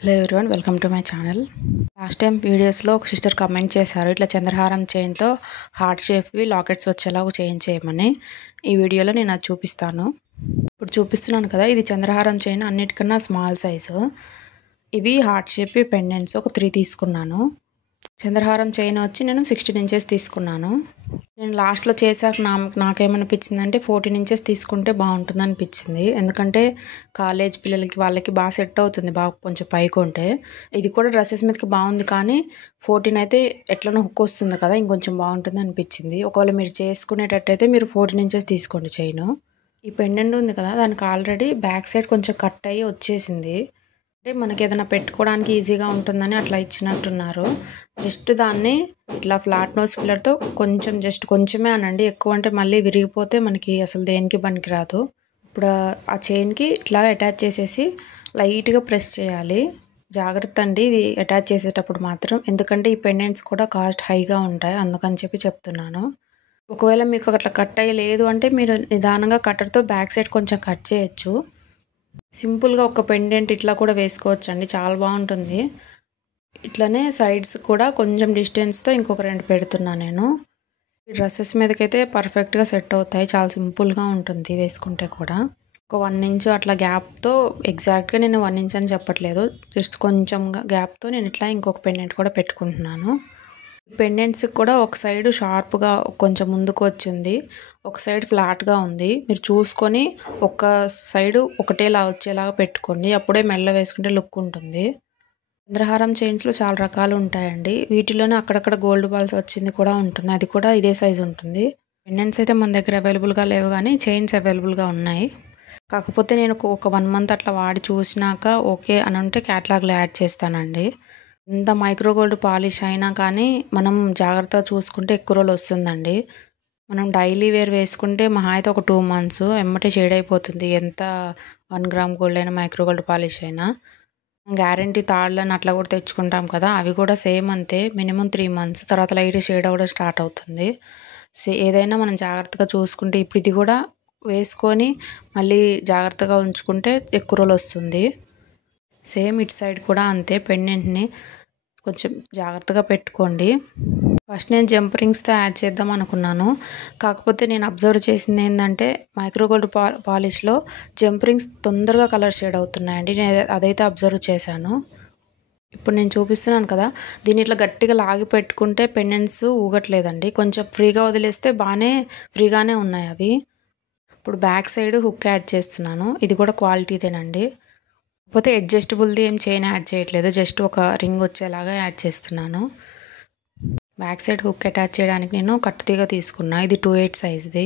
Hello everyone, welcome to my channel. Last time వీడియోస్లో ఒక sister comment చేశారు, ఇట్లా చంద్రహారం చైన్తో హార్ట్ షేప్వి లాకెట్స్ వచ్చేలాగా చేంజ్ చేయమని. ఈ వీడియోలో నేను అది చూపిస్తాను. ఇప్పుడు చూపిస్తున్నాను కదా, ఇది చంద్రహారం చైన్, అన్నిటికన్నా స్మాల్ సైజు. ఇవి హార్ట్ షేప్వి పెండెంట్స్ ఒక 3 తీసుకున్నాను. చంద్రహారం చైన్ వచ్చి నేను 16 ఇంచెస్ తీసుకున్నాను. నేను లాస్ట్లో చేశాక నాకేమనిపించిందంటే 14 ఇంచెస్ తీసుకుంటే బాగుంటుంది అనిపించింది. ఎందుకంటే కాలేజ్ పిల్లలకి వాళ్ళకి బాగా సెట్ అవుతుంది, బాగా కొంచెం పైకి ఉంటే. ఇది కూడా డ్రెస్సెస్ మీదకి బాగుంది, కానీ 14 అయితే ఎట్లనో హుక్ వస్తుంది కదా, ఇంకొంచెం బాగుంటుంది అనిపించింది. ఒకవేళ మీరు చేసుకునేటట్టయితే మీరు 14 ఇంచెస్ తీసుకోండి చైను. ఈ పెండెంట్ ఉంది కదా, దానికి ఆల్రెడీ బ్యాక్ సైడ్ కొంచెం కట్ అయ్యి వచ్చేసింది. అంటే మనకి ఏదైనా పెట్టుకోవడానికి ఈజీగా ఉంటుందని అట్లా ఇచ్చినట్టున్నారు. జస్ట్ దాన్ని ఇట్లా ఫ్లాట్ నోస్ పిల్లర్తో కొంచెమే అనండి, ఎక్కువ అంటే మళ్ళీ విరిగిపోతే మనకి అసలు దేనికి పనికిరాదు. ఇప్పుడు ఆ చైన్కి ఇట్లా అటాచ్ చేసేసి లైట్గా ప్రెస్ చేయాలి. జాగ్రత్త అండి ఇది అటాచ్ చేసేటప్పుడు మాత్రం, ఎందుకంటే ఈ పెండెంట్స్ కూడా కాస్ట్ హైగా ఉంటాయి, అందుకని చెప్తున్నాను. ఒకవేళ మీకు అట్లా కట్ అయ్యి లేదు అంటే మీరు నిదానంగా కట్టర్తో బ్యాక్ సైడ్ కొంచెం కట్ చేయొచ్చు. సింపుల్గా ఒక పెండెంట్ ఇట్లా కూడా వేసుకోవచ్చు అండి, చాలా బాగుంటుంది. ఇట్లనే సైడ్స్ కూడా కొంచెం డిస్టెన్స్తో ఇంకొక 2 పెడుతున్నాను నేను. ఈ డ్రెస్సెస్ మీదకైతే పర్ఫెక్ట్గా సెట్ అవుతాయి, చాలా సింపుల్గా ఉంటుంది వేసుకుంటే కూడా. ఒక 1 ఇంచ్ అట్లా గ్యాప్తో, ఎగ్జాక్ట్గా నేను 1 ఇంచ్ అని చెప్పట్లేదు, జస్ట్ కొంచెం గ్యాప్తో నేను ఇట్లా ఇంకొక పెండెంట్ కూడా పెట్టుకుంటున్నాను. పెండెంట్స్కి కూడా ఒక సైడ్ షార్ప్గా కొంచెం ముందుకు వచ్చింది, ఒక సైడ్ ఫ్లాట్గా ఉంది. మీరు చూసుకొని ఒక సైడు ఒకటేలా వచ్చేలాగా పెట్టుకోండి, అప్పుడే మెల్ల వేసుకుంటే లుక్ ఉంటుంది. చంద్రహారం చైన్స్లో చాలా రకాలు ఉంటాయండి, వీటిలోనే అక్కడక్కడ గోల్డ్ బాల్స్ వచ్చింది కూడా ఉంటుంది, అది కూడా ఇదే సైజు ఉంటుంది. పెండెంట్స్ అయితే మన దగ్గర అవైలబుల్గా లేవు, కానీ చైన్స్ అవైలబుల్గా ఉన్నాయి. కాకపోతే నేను ఒక 1 మంత్ అట్లా వాడి చూసినాక ఓకే అని ఉంటే క్యాటలాగ్లో యాడ్ చేస్తానండి. ఎంత మైక్రో గోల్డ్ పాలిష్ అయినా కానీ మనం జాగ్రత్తగా చూసుకుంటే ఎక్కువ రోజులు వస్తుందండి. మనం డైలీ వేర్ వేసుకుంటే మహా అయితే ఒక 2 మంత్స్ ఎమ్మటే షేడ్ అయిపోతుంది, ఎంత 1 గ్రామ్ గోల్డ్ అయినా మైక్రో గోల్డ్ పాలిష్ అయినా. గ్యారంటీ తాళ్ళని అట్లా కూడా తెచ్చుకుంటాం కదా, అవి కూడా సేమ్ అంతే, మినిమం 3 మంత్స్ తర్వాత లైట్ షేడ్ అవ్వడం స్టార్ట్ అవుతుంది. ఏదైనా మనం జాగ్రత్తగా చూసుకుంటే, ఇప్పుడు ఇది కూడా వేసుకొని మళ్ళీ జాగ్రత్తగా ఉంచుకుంటే ఎక్కువ రోజులు వస్తుంది. సేమ్ ఇటు సైడ్ కూడా అంతే, పెండెంట్ని కొంచెం జాగ్రత్తగా పెట్టుకోండి. ఫస్ట్ నేను జంప్ రింగ్స్తో యాడ్ చేద్దాం అనుకున్నాను, కాకపోతే నేను అబ్జర్వ్ చేసింది ఏంటంటే మైక్రో గోల్డ్ పాలిష్లో జంప్ రింగ్స్ తొందరగా కలర్ షేడ్ అవుతున్నాయండి, నేను అదైతే అబ్జర్వ్ చేశాను. ఇప్పుడు నేను చూపిస్తున్నాను కదా, దీన్ని ఇట్లా గట్టిగా లాగి పెట్టుకుంటే పెండెంట్స్ ఊగట్లేదండి, కొంచెం ఫ్రీగా వదిలేస్తే బాగానే ఫ్రీగానే ఉన్నాయి అవి. ఇప్పుడు బ్యాక్ సైడ్ హుక్ యాడ్ చేస్తున్నాను, ఇది కూడా క్వాలిటీదేనండి. కాకపోతే అడ్జస్టబుల్ది ఏం చైన్ యాడ్ చేయట్లేదు, జస్ట్ ఒక రింగ్ వచ్చేలాగా యాడ్ చేస్తున్నాను. బ్యాక్ సైడ్ హుక్ అటాచ్ చేయడానికి నేను కట్టుతీగ తీసుకున్నా, ఇది 2/8 సైజ్ది.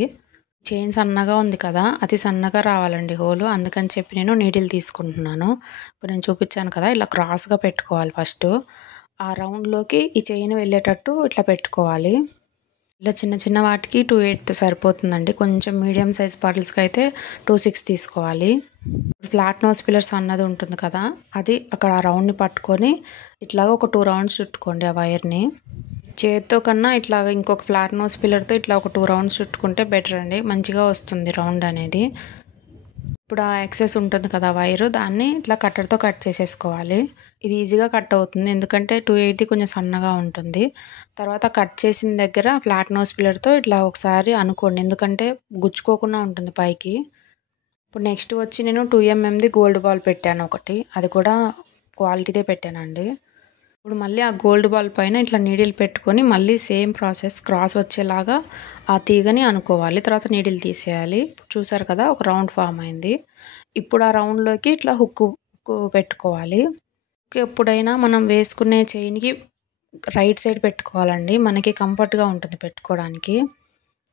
చైన్ సన్నగా ఉంది కదా, అది సన్నగా రావాలండి హోలు, అందుకని చెప్పి నేను నీడిల్ తీసుకుంటున్నాను. ఇప్పుడు నేను చూపించాను కదా, ఇలా క్రాస్గా పెట్టుకోవాలి ఫస్ట్. ఆ రౌండ్లోకి ఈ చైన్ వెళ్ళేటట్టు ఇట్లా పెట్టుకోవాలి. ఇలా చిన్న చిన్న వాటికి 2/8 సరిపోతుందండి, కొంచెం మీడియం సైజ్ పర్ల్స్కి అయితే 2/6 తీసుకోవాలి. ఫ్లాట్ నోస్ పిల్లర్స్ అన్నది ఉంటుంది కదా, అది అక్కడ ఆ రౌండ్ని పట్టుకొని ఇట్లాగ ఒక 2 రౌండ్స్ చుట్టుకోండి ఆ వైర్ని. చేతితో కన్నా ఇట్లాగ ఇంకొక ఫ్లాట్ నోస్ పిల్లర్తో ఇట్లా ఒక 2 రౌండ్స్ చుట్టుకుంటే బెటర్ అండి, మంచిగా వస్తుంది రౌండ్ అనేది. ఇప్పుడు ఆ ఎక్సెస్ ఉంటుంది కదా వైరు, దాన్ని ఇట్లా కట్టర్తో కట్ చేసేసుకోవాలి. ఇది ఈజీగా కట్ అవుతుంది, ఎందుకంటే 2/8 కొంచెం సన్నగా ఉంటుంది. తర్వాత కట్ చేసిన దగ్గర ఫ్లాట్ నోస్ పిల్లర్తో ఇట్లా ఒకసారి అనుకోండి, ఎందుకంటే గుచ్చుకోకుండా ఉంటుంది పైకి. ఇప్పుడు నెక్స్ట్ వచ్చి నేను 2mm గోల్డ్ బాల్ పెట్టాను ఒకటి, అది కూడా క్వాలిటీదే పెట్టానండి. ఇప్పుడు మళ్ళీ ఆ గోల్డ్ బాల్ పైన ఇట్లా నీడిల్ పెట్టుకొని మళ్ళీ సేమ్ ప్రాసెస్, క్రాస్ వచ్చేలాగా ఆ తీగని అనుకోవాలి, తర్వాత నీడిల్ తీసేయాలి. చూసారు కదా, ఒక రౌండ్ ఫామ్ అయింది. ఇప్పుడు ఆ రౌండ్లోకి ఇట్లా హుక్ పెట్టుకోవాలి. ఎప్పుడైనా మనం వేసుకునే చైన్కి రైట్ సైడ్ పెట్టుకోవాలండి, మనకి కంఫర్ట్గా ఉంటుంది పెట్టుకోవడానికి.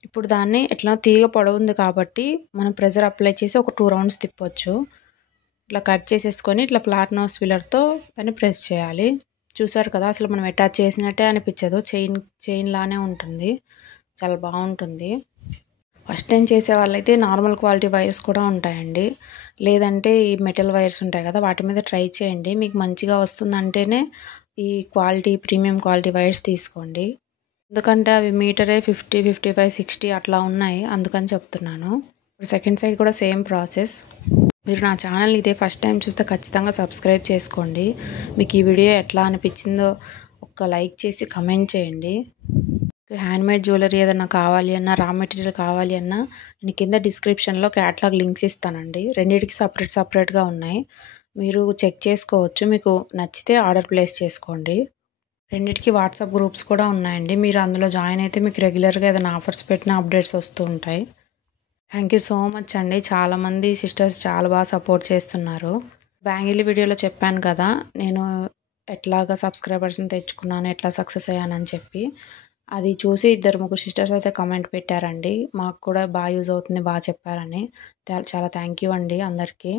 ఇప్పుడు దాన్ని ఎట్లా తీగ పొడవుంది కాబట్టి మనం ప్రెజర్ అప్లై చేసి ఒక 2 రౌండ్స్ తిప్పొచ్చు. ఇట్లా కట్ చేసేసుకొని ఇట్లా ఫ్లాట్ నోస్ పిల్లర్తో దాన్ని ప్రెస్ చేయాలి. చూసారు కదా, అసలు మనం అటాచ్ చేసినట్టే అనిపించదు, చైన్ లానే ఉంటుంది, చాలా బాగుంటుంది. ఫస్ట్ టైం చేసే వాళ్ళైతే నార్మల్ క్వాలిటీ వైర్స్ కూడా ఉంటాయండి, లేదంటే ఈ మెటల్ వైర్స్ ఉంటాయి కదా, వాటి మీద ట్రై చేయండి. మీకు మంచిగా వస్తుందంటేనే ఈ ప్రీమియం క్వాలిటీ వైర్స్ తీసుకోండి, ఎందుకంటే అవి మీటరే 50, 55, 60 అట్లా ఉన్నాయి, అందుకని చెప్తున్నాను. ఇప్పుడు సెకండ్ సైడ్ కూడా సేమ్ ప్రాసెస్. మీరు నా ఛానల్ ఇదే ఫస్ట్ టైం చూస్తే ఖచ్చితంగా సబ్స్క్రైబ్ చేసుకోండి. మీకు ఈ వీడియో ఎట్లా అనిపించిందో ఒక లైక్ చేసి కమెంట్ చేయండి. హ్యాండ్మేడ్ జ్యువెలరీ ఏదైనా కావాలి అన్నా, రా మెటీరియల్ కావాలి అన్నా నేను కింద డిస్క్రిప్షన్లో క్యాటలాగ్ లింక్స్ ఇస్తానండి. రెండింటికి సపరేట్గా ఉన్నాయి. మీరు చెక్ చేసుకోవచ్చు. మీకు నచ్చితే ఆర్డర్ ప్లేస్ చేసుకోండి. రెండింటికి వాట్సాప్ గ్రూప్స్ కూడా ఉన్నాయండి. మీరు అందులో జాయిన్ అయితే మీకు రెగ్యులర్గా ఏదైనా ఆఫర్స్ పెట్టిన అప్డేట్స్ వస్తూ ఉంటాయి. థ్యాంక్ యూ సో మచ్ అండి. చాలామంది సిస్టర్స్ చాలా బాగా సపోర్ట్ చేస్తున్నారు. బ్యాంగిల్ వీడియోలో చెప్పాను కదా, నేను ఎట్లాగా సబ్స్క్రైబర్స్ని తెచ్చుకున్నాను, ఎట్లా సక్సెస్ అయ్యానని చెప్పి. అది చూసి 2-3 సిస్టర్స్ అయితే కామెంట్ పెట్టారండి. మాకు కూడా బాగా యూజ్ అవుతుంది, బాగా చెప్పారని. చాలా థ్యాంక్ యూ అండి అందరికీ.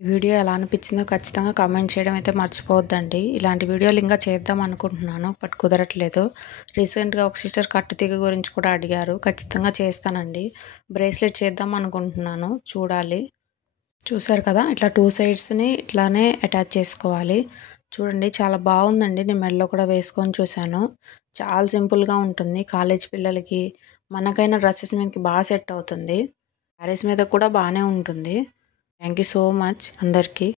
ఈ వీడియో ఎలా అనిపించిందో ఖచ్చితంగా కామెంట్ చేయడం అయితే మర్చిపోవద్దండి. ఇలాంటి వీడియోలు ఇంకా చేద్దాం అనుకుంటున్నాను, బట్ కుదరట్లేదు. రీసెంట్గా ఒక సిస్టర్ కట్టుతీగ గురించి కూడా అడిగారు. ఖచ్చితంగా చేస్తానండి. బ్రేస్లెట్ చేద్దాం అనుకుంటున్నాను, చూడాలి. చూసారు కదా, ఇట్లా 2 సైడ్స్ని ఇట్లానే అటాచ్ చేసుకోవాలి. చూడండి చాలా బాగుందండి. నేను మెడలో కూడా వేసుకొని చూశాను. చాలా సింపుల్గా ఉంటుంది. కాలేజ్ పిల్లలకి, మనకైనా డ్రెస్సెస్ మీదకి బాగా సెట్ అవుతుంది. శారీస్ మీద కూడా బాగానే ఉంటుంది. థ్యాంక్ యూ సో మచ్ అందరికీ.